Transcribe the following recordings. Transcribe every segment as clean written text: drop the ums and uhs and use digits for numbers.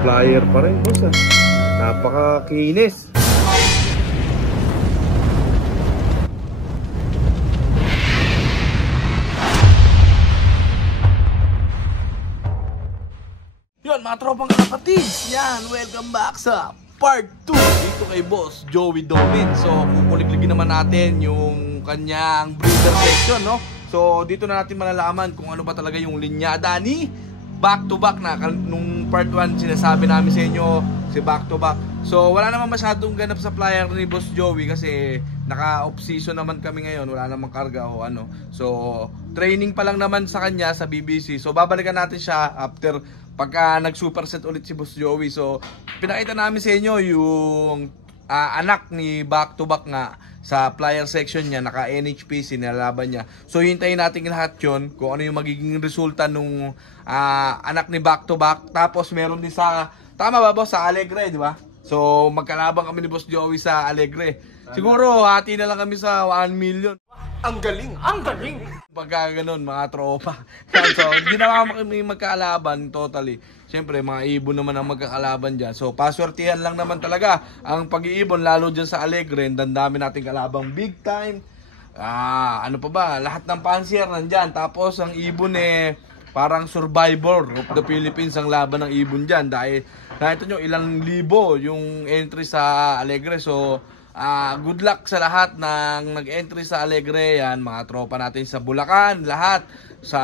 flyer pa rin, boss ah. Napakakinis. Yun mga tropang kapatids, yan, welcome back sa part 2 dito kay Boss Joey Domin. So kukuligligin naman natin yung kanyang breeder section, no? So dito na natin malalaman kung ano ba talaga yung linyada ni back to back na nung part 1 sinasabi namin sa inyo si back to back. So wala naman masyadong ganap sa flyer ni Boss Joey kasi naka off season naman kami ngayon, wala namang karga o ano. So training pa lang naman sa kanya sa BBC. So babalikan natin siya after pagka nag-superset ulit si Boss Joey. So pinakita namin sa inyo yung anak ni back to back nga sa flyer section niya, naka NHPC nilalaban niya. So hintayin natin lahat yon kung ano yung magiging resulta nung anak ni back to back. Tapos meron din sa, tama ba boss, sa Alegre, di ba? So magkalabang kami ni Boss Joey sa Alegre. Siguro hati na lang kami sa 1 million. Ang galing! Ang galing! Pagka ganun, mga tropa. So, hindi na kami magkaalaban totally. Siyempre, mga ibon naman ang magkakalaban dyan. So, paswertihan lang naman talaga ang pag-iibon, lalo dyan sa Alegre. Dan dami nating kalabang big time. Ano pa ba? Lahat ng pansier nandyan. Tapos, ang ibon parang survivor of the Philippines ang laban ng ibon dyan. Dahil, nakita nyo, ilang libo yung entry sa Alegre. So, good luck sa lahat ng nag-entry sa Alegre, yan, mga tropa natin sa Bulacan, lahat sa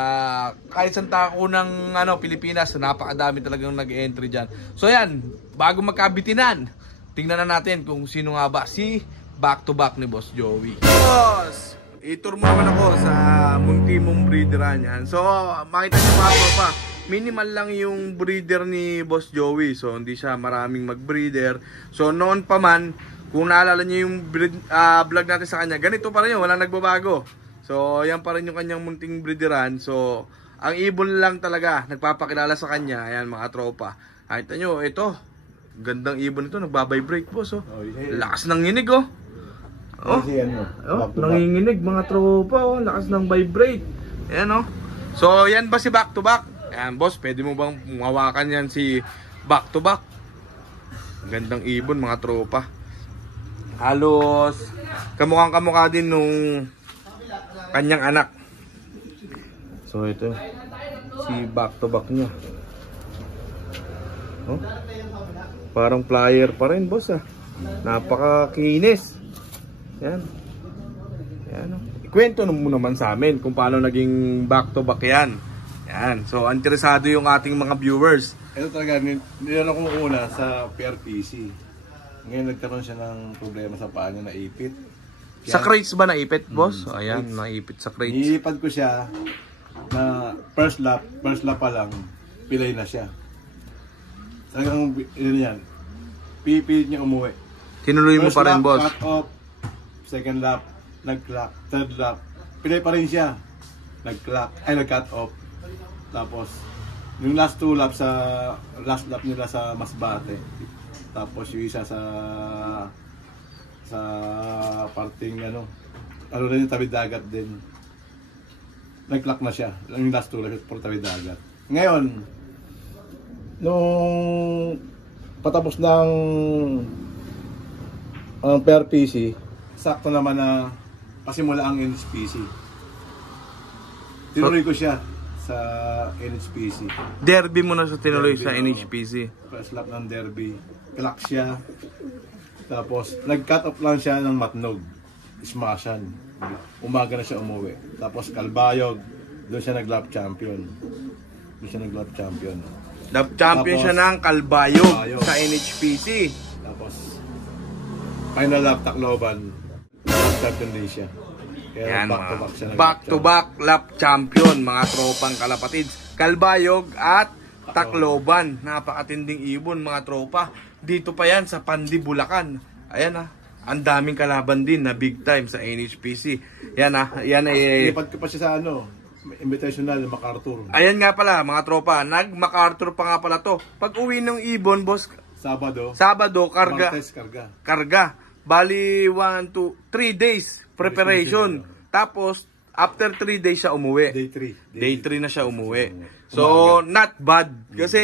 kahit saan tako ng Pilipinas, napakadami talagang nag-entry diyan. So yan, bago magkabitinan, tingnan na natin kung sino nga ba si back to back ni Boss Joey. Boss, i-tour mo naman ako sa munti mong breederan yan. So makita niyo mga tropa, minimal lang yung breeder ni Boss Joey. So hindi siya maraming mag-breeder. So noon pa man, kung naalala niyo yung vlog natin sa kanya, ganito pa rin yun, walang nagbabago. So, yan pa rin yung kanyang munting breederan. So, ang ibon lang talaga nagpapakilala sa kanya. Ayan, mga tropa. Nakita nyo, ito, gandang ibon ito, nagbabibrate po. So, lakas ng nginig, oh. Oh, nanginginig, mga tropa, oh. Lakas ng vibrate. Ayan, oh. So, yan ba si back to back? Ayan, boss, pwede mo bang mawakan yan si back to back? Gandang ibon, mga tropa. Halos kamukhang kamukha din nung kanyang anak. So ito si back to back niya. Oh, parang flyer pa rin, boss ah. Napakakinis. Yan. Yan, oh. Ikwento mo naman sa amin kung paano naging back to back yan. Yan. So interesado yung ating mga viewers. Ito talaga, nilalang ko una sa PRPC. Ngayon nagkaroon siya ng problema sa paa niya, naipit. Kaya, sa crates ba naipit, boss? Ayan, crates. Naipit sa crates. Iipad ko siya na first lap pa lang, pilay na siya. Talagang, yan, pipilit niya umuwi. Tinuloy mo pa rin, boss? Cut off, second lap, nag-clock, third lap, pilay pa rin siya. Nag-clock, nag-cut off. Tapos, yung last 2 laps sa, last lap nila sa Masbate. Tapos yung isa sa parting na yung tabi dagat din. Nag-clock na siya. Yung last 2 laps for tabi dagat. Ngayon, nung patapos ng PRPC, sakto naman na pasimula ang NHPC. Tinuloy ko siya sa NHPC. Derby mo na sa tinuloy sa NHPC. First lap ng derby. Clock siya. Tapos, nag-cut off lang siya ng matnog. Smashan. Umaga na siya umuwi. Tapos, Kalbayog. Doon siya nag-lap champion. Lap champion tapos, siya ng Kalbayog sa NHPC. Tapos, final lap Tacloban. Lap champion din siya. Kaya yan, back to back lap champion, mga tropang kalapatids. Kalbayog at Tacloban. Napakatinding ibon, mga tropa. Dito pa yan sa Pandi, Bulacan. Ayan ah. Ang daming kalaban din na big time sa NHPC. Yan ah. Yan eh. Ipad ko pa siya sa invitational na MacArthur. Ayan nga pala, mga tropa. Nag-MacArthur pa nga pala to. Pag uwi ng ibon, boss. Sabado, karga. Karga. Bali, 1, 2, 3 days preparation. Tapos, after 3 days siya umuwi. Day 3. Day 3 na siya umuwi. So, not bad. Kasi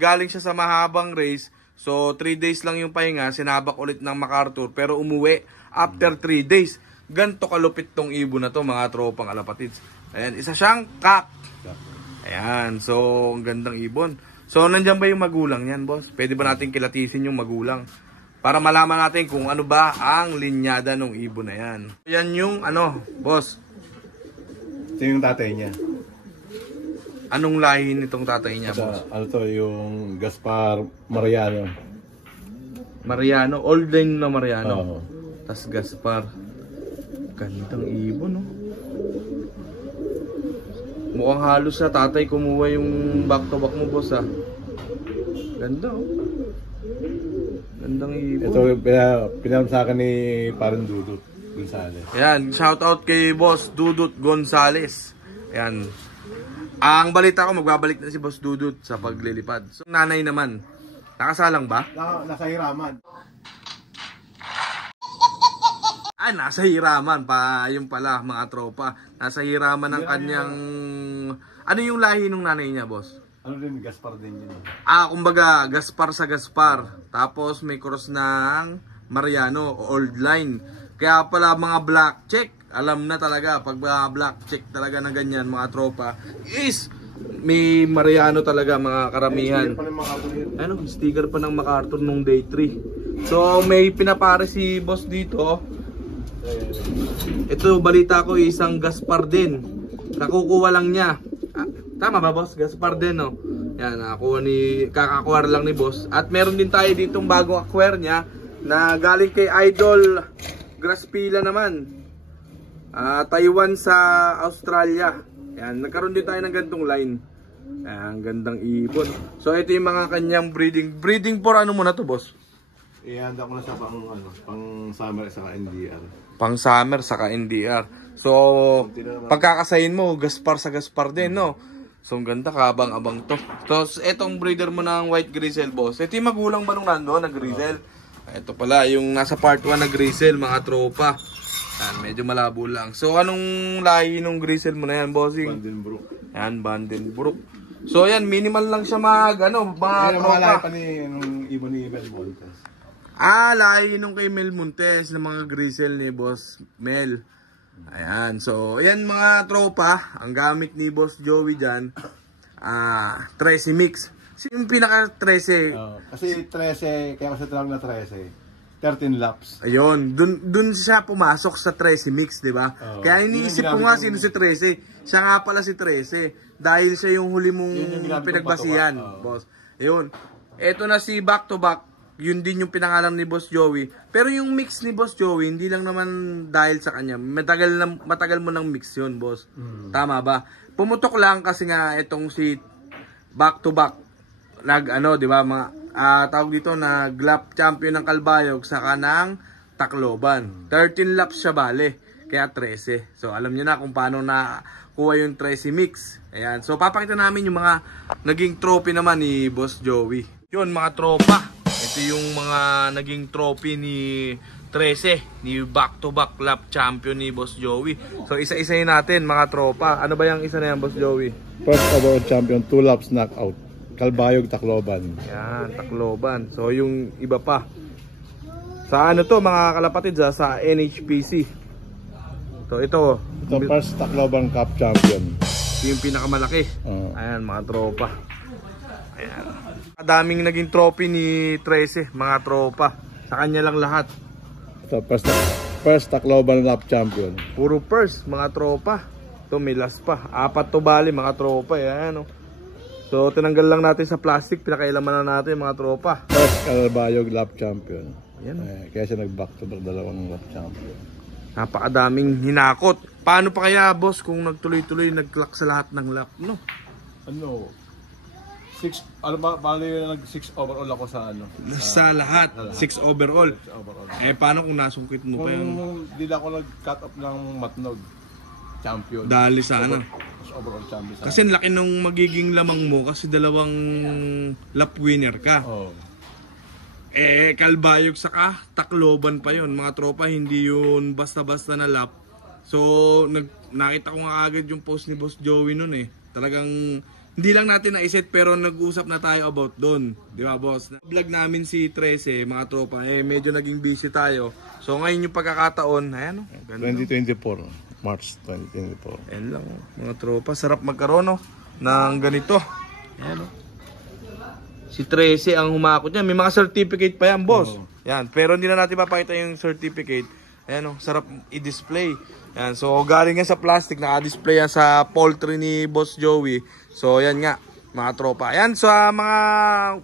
galing siya sa mahabang race. So, 3 days lang yung pahinga. Sinabak ulit ng MacArthur. Pero umuwi after 3 days. Ganto kalupit tong ibon na to, mga tropang kalapatids. Ayan, isa siyang kak. Ayan, so, ang gandang ibon. So, nandyan ba yung magulang yan, boss? Pwede ba natin kilatisin yung magulang? Para malaman natin kung ano ba ang linyada ng ibon na yan. Yan yung, boss. Ito yung tatay niya. Anong lahi nitong tatay niya, boss? Ano to, yung Gaspar Mariano. Mariano, old line na Mariano. Oo. Tas Gaspar. Gandang ibon, no? Mukhang halos sa tatay kumuha yung back-to-back mo, boss, ah. Ganda, oh. Gandang ibon. Ito, pinalam sa akin ni Parang Dudut Gonzales. Ayan, shoutout kay Boss Dudut Gonzales. Ayan. Ang balita ko, magbabalik na si Boss Dudut sa paglilipad. So, nanay naman, nakasalang ba? Nasa hiraman. Nasa hiraman pa. Yung pala, mga tropa. Nasa hiraman ng kanyang... Ano yung lahi ng nanay niya, boss? Ano din, Gaspar din yun. Kumbaga, Gaspar sa Gaspar. Tapos may cross ng Mariano, old line. Kaya pala mga black check. Alam na talaga, pag mga black check talaga na ganyan, mga tropa, is may Mariano talaga, mga karamihan. Sticker pa ng MacArthur nung day 3. So, may pinapare si boss dito. Ito, balita ko, isang Gaspar din. Nakukuha lang niya. Tama ba, boss? Gaspar din, no? Yan, kakakuha lang ni boss. At meron din tayo ditong bagong acquire niya na galing kay Idol Graspila naman. Taiwan sa Australia. Yan, nagkaroon din tayo ng gantong line. Ang gandang ibon. So, ito yung mga kanyang breeding. Breeding for ano muna to, boss? Ihanda ko na sa pang summer sa NDR. Pang summer saka NDR. So, pagkakasayin mo, Gaspar sa Gaspar din, no? So, ang ganda, kabang-abang to. So, etong breeder mo ng white grizzle, boss. Ito yung magulang ba nung nando, na grizzle? Ito pala, yung nasa part 1 na grizzle, mga tropa. Yan, medyo malabo lang. So, anong lahi nung grizzle mo na yan, bossing? Vandenbroek. Yan, Vandenbroek. So, yan, minimal lang siya mga tropa. Lahi pa nung ibon ni Mel Montes. Lahi nung kay Mel Montes ng mga grizzle ni Boss Mel. Ayan, so ayan mga tropa, ang gamit ni Boss Joey dyan, 13 mix. Yung pinaka 13, kasi 13, kaya kasi tawag na 13, 13 laps. Ayun, dun siya pumasok sa 13 mix, di ba? Kaya iniisip ko nga sino si 13. Siya nga pala si 13 dahil siya yung huli mong pinagbasihan, boss. Ayun. Eto na si back to back. Yun din yung pinangalan ni Boss Joey. Pero yung mix ni Boss Joey, hindi lang naman dahil sa kanya. Matagal mo ng mix yun, boss. Tama ba? Pumutok lang kasi nga itong si back to back. Di ba, tawag dito na lap champion ng Kalbayog saka ng Tacloban. 13 laps siya bale, kaya 13. So alam niyo na kung paano na kuha yung 13 mix. Ayan. So papakita namin yung mga naging trophy naman ni Boss Joey. Yun mga tropa. Ito yung mga naging trophy ni 13, ni back-to-back lap champion ni Boss Joey. So isa-isayin natin mga tropa. Ano ba yung isa na yan, Boss Joey? First overall champion, 2 laps knockout. Kalbayog, Tacloban. Yan, Tacloban. So yung iba pa. Sa ano to mga kalapatid, sa NHPC. So ito first Tacloban Cup champion. yung pinakamalaki. Ayan mga tropa. Ayan. Kadaming naging trophy ni 13, mga tropa. Sa kanya lang lahat. So, first Tacloban lap champion. Puro first, mga tropa. Ito may last pa. 4 to bali, mga tropa. Ayan, So, tinanggal lang natin sa plastic. Pinakailaman na natin, mga tropa. First Kalbayog lap champion. Ayan. Kaya siya nag-back to back 2 lap champion. Napakadaming hinakot. Paano pa kaya, boss, kung nagtuloy-tuloy nag-clock sa lahat ng lap, no? 6 overall ako sa Sa lahat, 6 overall. Paano kung nasungkit mo pa yun? Hindi ako nag-cut off ng Matnog champion. Dali sana. Overall champion. Kasi laki nung magiging lamang mo kasi 2 lap winner ka. Kalbayog saka Tacloban pa yun. Mga tropa, hindi yun basta-basta na lap. So, nakita ko nga agad yung post ni Boss Joey nun eh. Talagang hindi lang natin na-set pero nag-usap na tayo about doon. Di ba, boss? Vlog namin si 13, mga tropa. Medyo naging busy tayo. So, ngayon yung pagkakataon, ayan o. 2024. March 2024. Ayan lang, mga tropa. Sarap magkaroon ng ganito. Ayan o. Si 13 ang humakot niya. May mga certificate pa yan, boss. Yan. Pero hindi na natin papakita yung certificate. Ayan o. Sarap i-display. Yan. So, galing yan sa plastic. Naka-display yan sa poultry ni Boss Joey. So, yan nga. Mga tropa. Yan. So, mga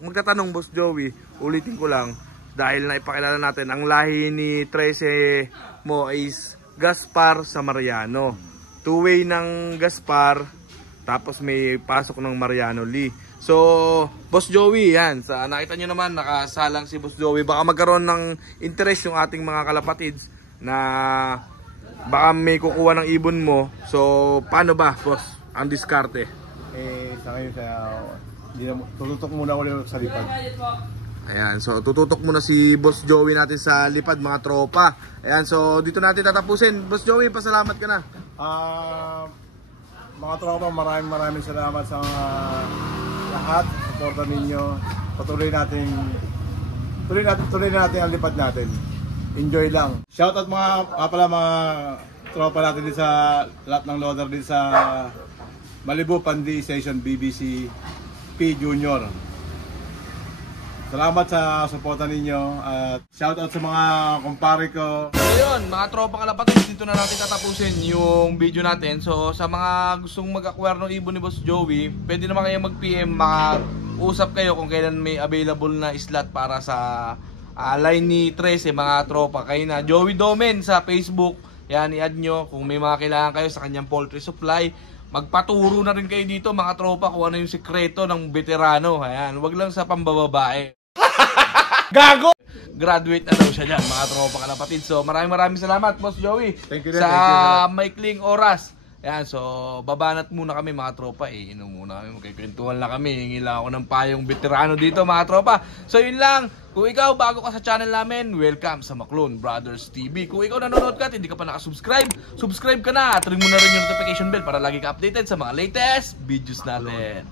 magtatanong, Boss Joey. Ulitin ko lang. Dahil na ipakilala natin. Ang lahi ni 13 mo is Gaspar Samariano. Two-way ng Gaspar. Tapos may pasok ng Mariano Lee. So, Boss Joey, yan. Nakita nyo naman, nakasalang si Boss Joey. Baka magkaroon ng interest yung ating mga kalapatids na baka may kukuha ng ibon mo. So, paano ba, Boss, ang diskarte? Sa ngayon, tututok muna ulit sa lipad. Ayan, so tututok muna si Boss Joey natin sa lipad, mga tropa. Ayan, so dito natin tatapusin. Boss Joey, pasalamat ka na. Mga tropa, maraming salamat sa lahat. Suporta ninyo. Tuloy natin ang lipad natin. Enjoy lang. Shoutout mga tropa natin din sa lahat ng loader din sa Malibu Pandi Station BBC P Junior. Salamat sa suporta ninyo at shoutout sa mga kumpare ko. So yun, mga tropa kalapatids, dito na natin tatapusin yung video natin. So sa mga gustong mag-acquire ng ibon ni Boss Joey, pwede naman kayo mag-PM, maka-usap kayo kung kailan may available na slot para sa line ni 13, mga tropa. Kayo na, Joey Domen sa Facebook, yan, i-add nyo kung may mga kailangan kayo sa kanyang poultry supply. Magpaturo na rin kayo dito, mga tropa, kung ano yung sikreto ng veterano. Ayan, wag lang sa pambababae. Gago! Graduate na daw siya dyan, mga tropa kalapatid. So maraming salamat, Boss Joey. Thank you din, sa maikling oras. Ayan, so babanat muna kami, mga tropa. Inom muna kami, magkikwentuhan lang kami. Hingi lang ako ng payong veterano dito, mga tropa. So yun lang. Kung ikaw bago ka sa channel namin, welcome sa Maclone Brothers TV. Kung ikaw nanonood ka at hindi ka pa nakasubscribe, subscribe ka na at ring mo na rin yung notification bell para lagi ka updated sa mga latest videos natin.